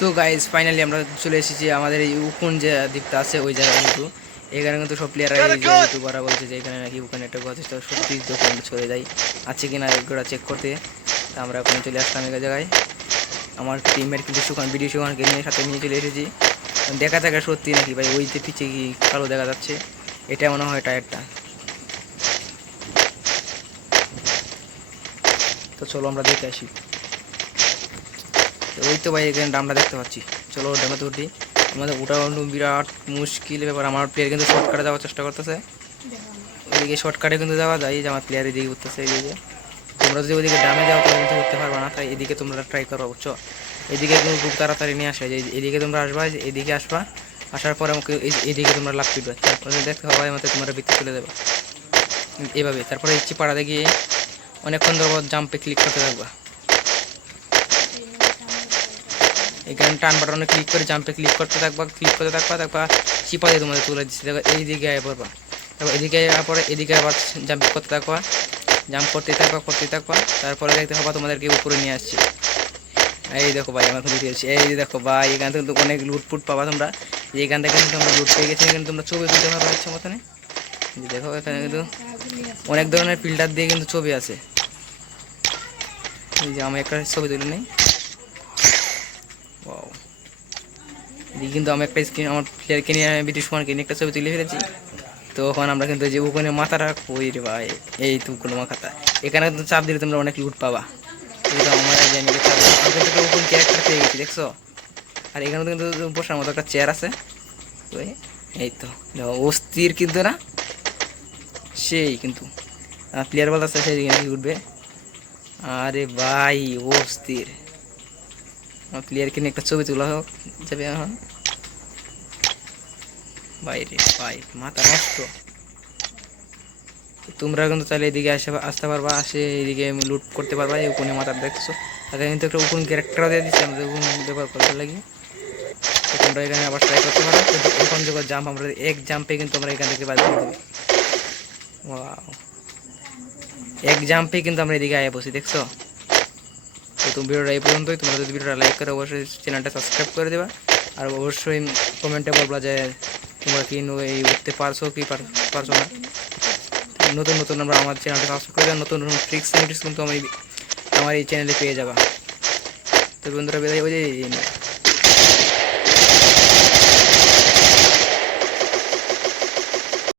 So guys finally আমরা চলে এসেছি আমাদের এই উকুন যে দ্বীপটা আছে, ওই জায়গায় কিন্তু। এখানে কিন্তু সব প্লেয়াররা ইউটিউবাররা বলছে যে এখানে নাকি উকুন একটা যথেষ্ট সত্যি দোকান চলে যায় আছে কিনা এগুলো চেক করতে। আমরা ওখানে চলে আসলাম এক জায়গায়। আমার টিমের কিন্তু সুখান ভিডিও সুখানকে নিয়ে সাথে নিয়ে চলে এসেছি। দেখা যাক সত্যি নাকি, ভাই, ওই যে পিছিয়ে কি কালো দেখা যাচ্ছে। এটা মনে হয় টায়ারটা তো চলো আমরা দেখে আসি। ওই তো ভাই, এখানে ডামটা দেখতে পাচ্ছি। চলো ডামাতে উঠি আমাদের ওটা বিরাট মুশকিল ব্যাপার। আমার প্লেয়ার কিন্তু শর্টকাটে যাওয়ার চেষ্টা করতেছে। ওইদিকে শর্টকাটে কিন্তু যাওয়া যায়। যে আমার প্লেয়ার এদিকে উঠতেছে এইদিকে তোমরা যদি ওইদিকে ডামে যাও, তাহলে কিন্তু উঠতে পারবে না। তাই এদিকে তোমরা ট্রাই করো, বুঝছ? এদিকে কিন্তু খুব তাড়াতাড়ি নিয়ে আসে যে এদিকে তোমরা আসবা এদিকে আসবা। আসার পরে আমাকে এইদিকে তোমরা লাভ পিটবে তারপরে দেখতে হবে আমাদের তোমরা ভিতরে চলে যাবে। এভাবে। তারপরে ইচ্ছি পাড়াতে গিয়ে অনেকক্ষণ ধর জাম্পে ক্লিক করতে থাকবা। এখানে টান বাটনে ক্লিক করে জাম্পে ক্লিক করতে থাকবা ক্লিক করতে থাকবা চিপা দিয়ে তোমাদের তুলে দিচ্ছে। দেখো এই দিকে আয় পড়বা। তারপর এদিকে আসার পরে এদিকে আবার জাম্প করতে থাকবা। জাম্প করতে থাকবা করতে থাকবা। তারপরে দেখতে হবে তোমাদেরকে উপরে নিয়ে আসছে। এই দেখো ভাই, আমার খুঁজে দিয়েছি। এই দেখো ভাই এখান থেকে কিন্তু অনেক লুটফুট পাবা তোমরা। এখান থেকে কিন্তু আমরা লুট পেয়ে গেছি এখানে তোমরা ছবি তুলতে পারবা ইচ্ছা মতনে। দেখো, এখানে কিন্তু অনেক ধরনের ফিল্টার দিয়ে কিন্তু ছবি আছে। এই যে আমি একটা ছবি তুলে নেই। কিন্তু আমি একটা স্ক্রিন আমার প্লেয়ারকে নিয়ে ব্রিটিশ কুমারকে নিয়ে একটা ছবি তুলে ফেলেছি। তো ওখানে আমরা কিন্তু যে ওখানে মাথাটা ওই রে ভাই, এই তো কোনো মাথাটা এখানে কিন্তু চাপ দিলে তোমরা অনেক লুট পাবা। আমি ক্যারেক্টার পেয়ে গেছি, দেখছ? আর এখানে কিন্তু বসার মতো একটা চেয়ার আছে। তো এই- তো। অস্থির কিন্তু না? সেই কিন্তু। প্লেয়ার বলতে সেই উঠবে। আরে ভাই, অস্থির। প্লেয়ারকে নিয়ে একটা ছবি তোলা হোক, যাবে এখন। বাইরে ভাই মাথা নষ্ট। তোমরা কিন্তু তাহলে এদিকে আসে আসতে পারবা, আসে এদিকে লুট করতে পারবা, এই উকুনে মাথার দেখছ। তাকে কিন্তু একটা উকুন ক্যারেক্টার দিয়ে দিচ্ছি আমাদের উকুন ব্যবহার করতে লাগি। তোমরা এখানে আবার ট্রাই করতে পারো। কিন্তু এখন যখন জাম্প আমরা এক জাম্পে কিন্তু আমরা এখান থেকে বাইরে দেবো। এক জাম্পে কিন্তু আমরা এদিকে আয়া বসি, দেখছ? তো তুমি ভিডিওটা এই পর্যন্তই। তোমরা যদি ভিডিওটা লাইক করে অবশ্যই চ্যানেলটা সাবস্ক্রাইব করে দেবা। আর অবশ্যই কমেন্টে বলবা যে তোমরা কি এই উঠতে পারছ কি পার- পারছ না। নতুন নতুন আমরা আমার চ্যানেলটা সাবস্ক্রাইব করে নতুন নতুন ট্রিক্স অ্যান্ড কিন্তু আমার আমার এই চ্যানেলে পেয়ে যাবা। তো বন্ধুরা, বেদায়। ওই যে